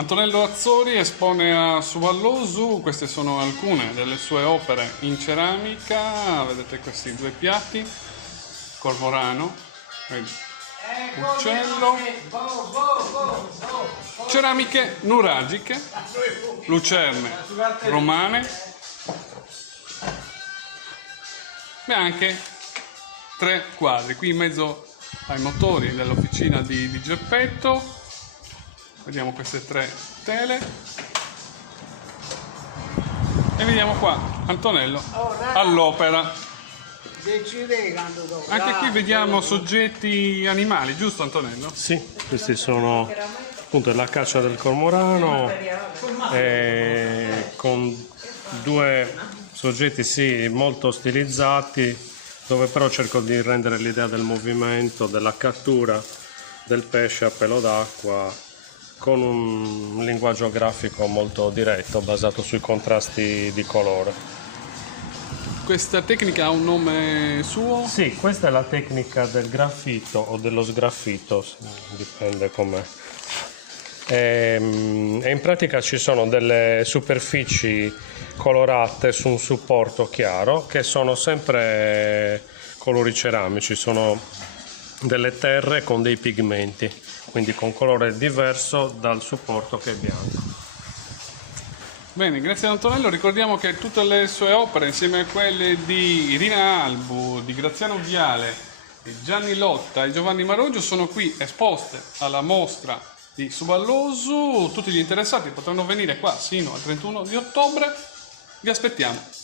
Antonello Azzori espone a Suvallosu, queste sono alcune delle sue opere in ceramica, vedete questi due piatti, cormorano, uccello, ceramiche nuragiche, lucerne romane e anche 3 quadri, qui in mezzo ai motori dell'officina di Geppetto. Vediamo queste 3 tele e vediamo qua Antonello all'opera. Anche qui vediamo soggetti animali, giusto Antonello? Sì, questi sono appunto la caccia del cormorano con 2 soggetti sì, molto stilizzati, dove però cerco di rendere l'idea del movimento, della cattura del pesce a pelo d'acqua, con un linguaggio grafico molto diretto, basato sui contrasti di colore. Questa tecnica ha un nome suo? Sì, questa è la tecnica del graffito o dello sgraffito, dipende com'è. E in pratica ci sono delle superfici colorate su un supporto chiaro che sono sempre colori ceramici, sono delle terre con dei pigmenti, quindi con colore diverso dal supporto che è bianco. Bene, grazie ad Antonello. Ricordiamo che tutte le sue opere, insieme a quelle di Irina Albu, di Graziano Viale, di Gianni Lotta e Giovanni Maroggio, sono qui esposte alla mostra di Suvallosu. Tutti gli interessati potranno venire qua sino al 31 di ottobre. Vi aspettiamo.